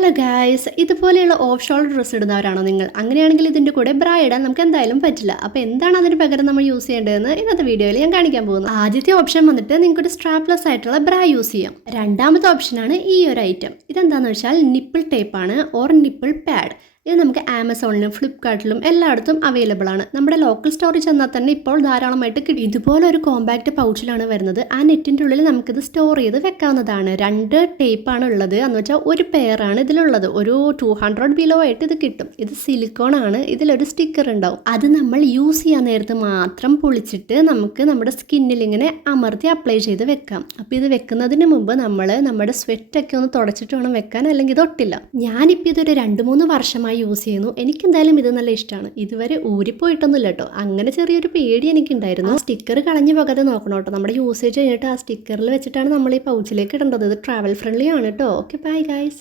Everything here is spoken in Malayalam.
ഹലോ ഗായ്സ്, ഇതുപോലെയുള്ള ഓഫ് ഷോൾഡർ ഡ്രസ്സ് ഇടുന്നവരാണോ നിങ്ങൾ? അങ്ങനെയാണെങ്കിൽ ഇതിൻ്റെ കൂടെ ബ്രാ ഇടാൻ നമുക്ക് എന്തായാലും പറ്റില്ല. അപ്പോൾ എന്താണ് അതിന് പകരം നമ്മൾ യൂസ് ചെയ്യേണ്ടതെന്ന് ഇന്നത്തെ വീഡിയോയിൽ ഞാൻ കാണിക്കാൻ പോകുന്നു. ആദ്യത്തെ ഓപ്ഷൻ വന്നിട്ട് നിങ്ങൾക്കൊരു സ്ട്രാപ്ലെസ് ആയിട്ടുള്ള ബ്രാ യൂസ് ചെയ്യാം. രണ്ടാമത്തെ ഓപ്ഷനാണ് ഈ ഒരു ഐറ്റം. ഇതെന്താണെന്ന് വെച്ചാൽ നിപ്പിൾ ടേപ്പാണ് ഓർ നിപ്പിൾ പാഡ്. ഇത് നമുക്ക് ആമസോണിലും ഫ്ലിപ്കാർട്ടിലും എല്ലായിടത്തും അവൈലബിൾ ആണ്. നമ്മുടെ ലോക്കൽ സ്റ്റോറിൽ ചെന്നാൽ തന്നെ ഇപ്പോൾ ധാരാളമായിട്ട് കിട്ടും. ഇതുപോലെ ഒരു കോമ്പാക്ട് പൗച്ചിലാണ് വരുന്നത്. ആ നെറ്റിൻ്റെ ഉള്ളിൽ നമുക്കിത് സ്റ്റോർ ചെയ്ത് വെക്കാവുന്നതാണ്. 2 ടേപ്പാണ് ഉള്ളത്. എന്ന് വെച്ചാൽ ഒരു പെയറാണ് ഇതിലുള്ളത്. ഒരു 200 ബിലോ ആയിട്ട് ഇത് കിട്ടും. ഇത് സിലിക്കോൺ ആണ്. ഇതിലൊരു സ്റ്റിക്കർ ഉണ്ടാവും. അത് നമ്മൾ യൂസ് ചെയ്യാൻ നേരത്ത് മാത്രം പൊളിച്ചിട്ട് നമുക്ക് നമ്മുടെ സ്കിന്നിൽ ഇങ്ങനെ അമർത്തി അപ്ലൈ ചെയ്ത് വെക്കാം. അപ്പോൾ ഇത് വെക്കുന്നതിന് മുമ്പ് നമ്മൾ നമ്മുടെ സ്വെറ്റൊക്കെ ഒന്ന് തുടച്ചിട്ട് വേണം വെക്കാൻ, അല്ലെങ്കിൽ ഇത് ഒട്ടില്ല. ഞാനിപ്പോൾ ഇതൊരു 2-3 വർഷമായി യൂസ് ചെയ്യുന്നു. എനിക്കെന്തായാലും ഇത് നല്ല ഇഷ്ടമാണ്. ഇതുവരെ ഊരിപ്പോയിട്ടൊന്നുമില്ല കേട്ടോ. അങ്ങനെ ചെറിയൊരു പേടി എനിക്കുണ്ടായിരുന്നു. സ്റ്റിക്കർ കളഞ്ഞു പോകാതെ നോക്കണം കേട്ടോ. നമ്മുടെ യൂസേജ് കഴിഞ്ഞിട്ട് ആ സ്റ്റിക്കറിൽ വെച്ചിട്ടാണ് നമ്മൾ ഈ പൗച്ചിലേക്ക് ഇടേണ്ടത്. ഇത് ട്രാവൽ ഫ്രണ്ട്ലി ആണ് കേട്ടോ. Okay, bye guys.